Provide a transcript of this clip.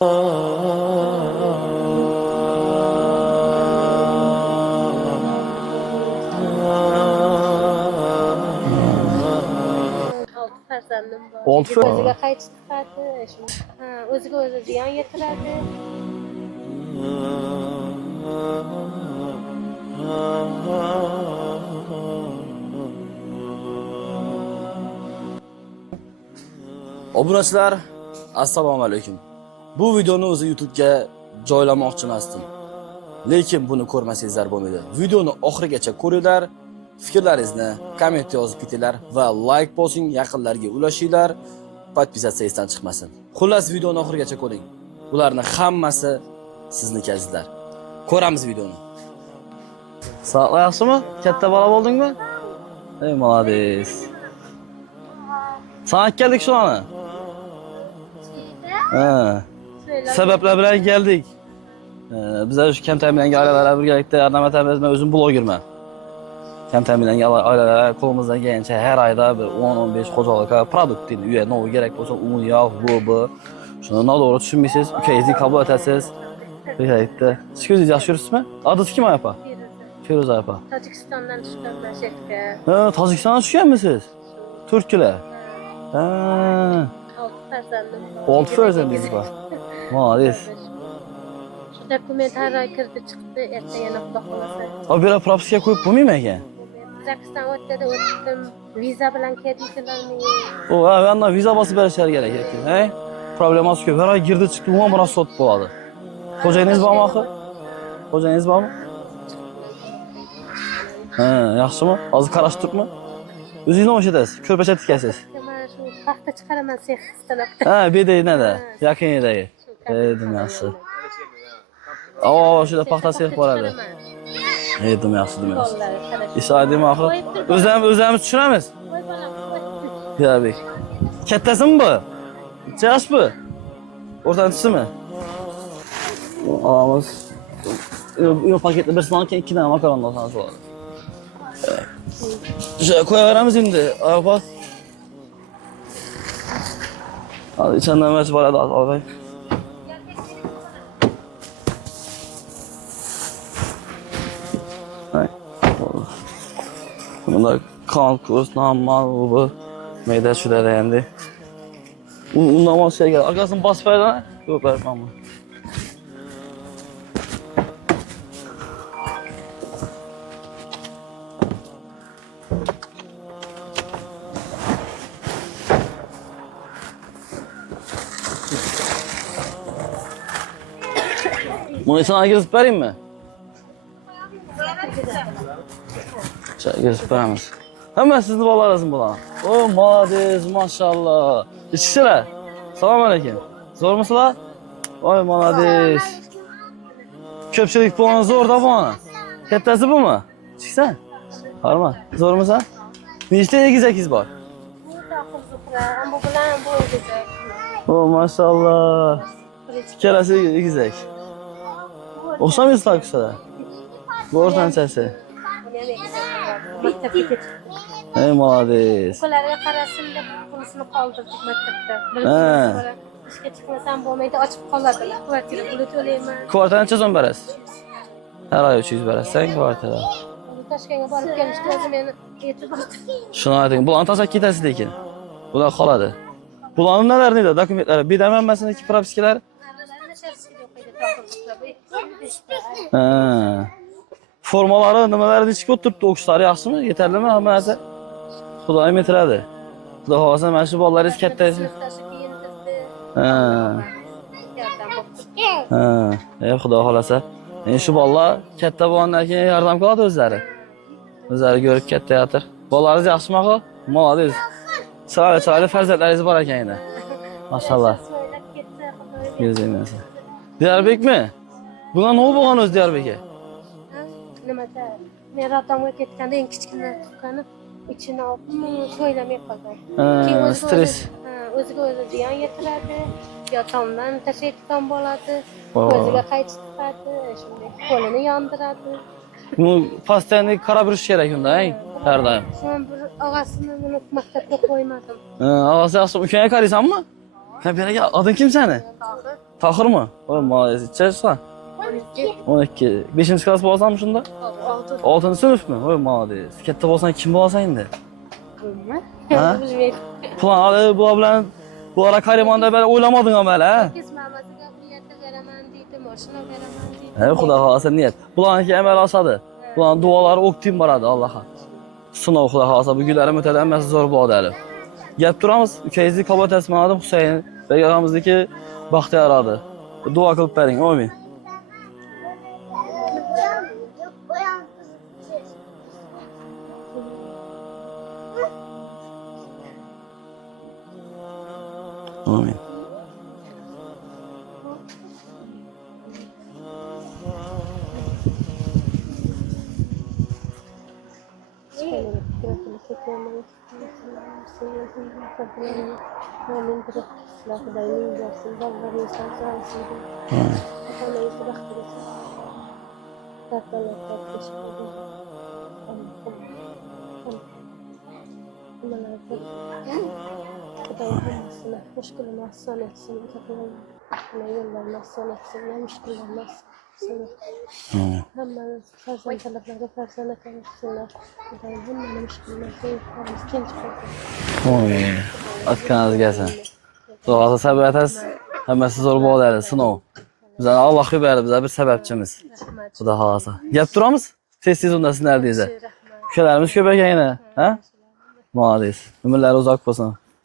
Farzandim bor. Olti farzand. O'ziga qaytib chiqadi. O'ziga o'zi ziyon yetiradi. Obunachilar, assalomu alaykum. Bu videoni o'zi YouTube'ga joylamoqchi emasdim. Lekin buni ko'rmasangizlar bo'lmaydi. Videoni oxirigacha ko'ringlar, fikrlaringizni komment yozib ketinglar va like bosing, yaqinlarga ulashinglar, podpisatsiyangizdan chiqmasin. Xullas videoni oxirigacha ko'ring. Bularning hammasi sizniki azizlar. Ko'ramiz videoni. Sağ yaxshimi? Katta bola bo'ldingmi? Ey, молодец. Sana geldik şu an. Sebepler bilen geldik. Bize şu kem teminlengi ailelere birlikte yardım etmemiz, ben özüm bloggerman. Kem teminlengi ailelere kolumuzdan gelince her ayda bir 10-15 kocalıka produkt değil, üye ne olur gerek olsa un, yağ, bu. Şunu ne doğru düşünmüşsünüz, ülkeyizi kabul edersiniz. Birlikte. Siz yaşıyorsunuz mu? Adınız kim ayapa? Firuze ayapa. Tacikistan'dan çıkan Meşek'e. Tacikistan'a düşüyor musunuz? Türküler. Altı farzandim bor. Olti farzandingiz bor. Молодец. Şu dokument her ay kirdi çıktı. Erta yana Xudo xolasa. O bir propiska koyup bulmayayım ekan. Qozog'iston o'tdim. Viza bilan keldinglarmi? O yandan viza basıp berişler gerek ekan. Hey? Probleması yok. Her ay girdi çıktı. Ulan biraz sot buladı. Kocanız var mı axı? Kocanız var mı? Yaxşı mı? Azı qaraşdırıb mı? Özünüzle hoş edəsiz. Körpəçə tikəsiz. Mana shu paxta chiqaraman sex istalab. Bedey nədə? Yaxın yerdəki. Edim yaxşı. Şurada paxta sex var hələ. Edim yaxşı deməz. İşadim axı. Özlərimiz düşürəmiz? Ya bek. Kəttəsi mi bu? Yaş bu? Ortancısı mı? Alamız. Yok paketli bir sınav 2 tane makaron da sana sorar. Şöyle koyarız şimdi. Bak. Hadi içinden mesut var, hadi al. Bunda kalkus, nammal, bu. Meyde şurada yendi. Unlamaz şey geldi. Arkasını bas falan. Yok vermem bu. Bunu sana gezip vereyim mi? Gezip veremez. Hemen sizin bala lazım buna. O malades maşallah. İçkisiler. Selam aleyküm. Zor musun la? Oy malades. Köpçülük puanı zor da bana. Kettesi bu mu? Çıksan. Harma. Zor musun? Nişte egizek var. Bu bilan bu egizek. O maşallah. Keresi egizek. Oxşamıyorsun takışlara. Bu ortan sesi. Maktabga ketib. Ey malades. Ularga qarasin deb bunisini qoldirdik maktabda. İşga chiqmasam bo'lmaydi, ochib qoladi. Kvartira puli to'layman. Kvartira necha so'm berasiz? Her ay 300 berasiz kvartira. Toshkentga borib kelishdi, o'zim meni e'tibor. Shuni ayting, bularni tashlab ketasiz lekin. Bular qoladi. Bularning nalarini, dokumentlari, bedamanmasiniki propiskalar. Formaları, nimalarni chiqib o'tiribdi, o'qishlari yaxshimi? Yetarlimi hammasi? Xudoyim yetiradi. Xudo xolasa mana shu bolalaringiz kattasi. Xudo xolasa. Shu bolalar katta bo'lgandan keyin yordam qiladi o'zlari. O'zlari ko'rib kattayatir. Bolalaringiz yaxshimi axı? Молодец. Chiroyli farzandlaringiz bor ekan endi. Maşallah. Yuzingizda. Diyarbekmi? Buna nima bo'lgan o'zi Diyarbekka? Nimada? Men rotamga ketganda eng kichkina tuqqani ichini olib so'ylamay qolgan. Stres. O'ziga o'zi ziyon yetiradi, yotomdan tashayotgan bo'ladi, o'ziga qaytib chiqadi, shunday qo'lini yondiradi. Bu pastanni qarab yurish kerak unda, har doim. Son bir og'asini buni maktabga qo'ymadim. Og'asi yaxshi, ukangga qaraysanmi? Ha, beraga adın kim seni? Tahir mı? Oy, maliyesi. İçersen? 12. 12. 5. klass boğazan mı şunda? 6. 6. sınıf mı? Oy, maliyesi. Katta boğazan kim boğazan indi? Bilmem. Ha? Bilmem. Plan, bu bilan bu ara Karimanda böyle oylamadın ama hele. Kesmemesiga bu yerda beraman deydi, mashina beraman deydi. He, Xudo xolasa niyat. Bularniki amal osadi. Bularning duolari o'qtim boradi Allohga. Sinov Xudo xolasa bu kunlari o'tadi, hammasi zo'r bo'ladi hali. Gap turamiz, ukangizni qabul etmadim Husayn. Beg'amizniki Baxtiyor edi. Duo qilib bering, amin. Amin. Müşkülünü aslan etsin, yollarını aslan etsin, ne müşkülünü aslan etsin. Hemen farzan talepleri farzana kavuşsunlar. Hemen müşkülünü aslan etsin. Oy. Atkanız gelsin. Duası səbət etəs. Həməsi zor bo'ladi, sinov. Bizə Allah xəbəri, bizə bir səbəbçimiz. Xudo xolasa. Gap turamız? Tez-tez onda sizlər deyəcək. Şükürlərimiz köpək yenə, hə? Malades. Ömürləri uzaq olsun.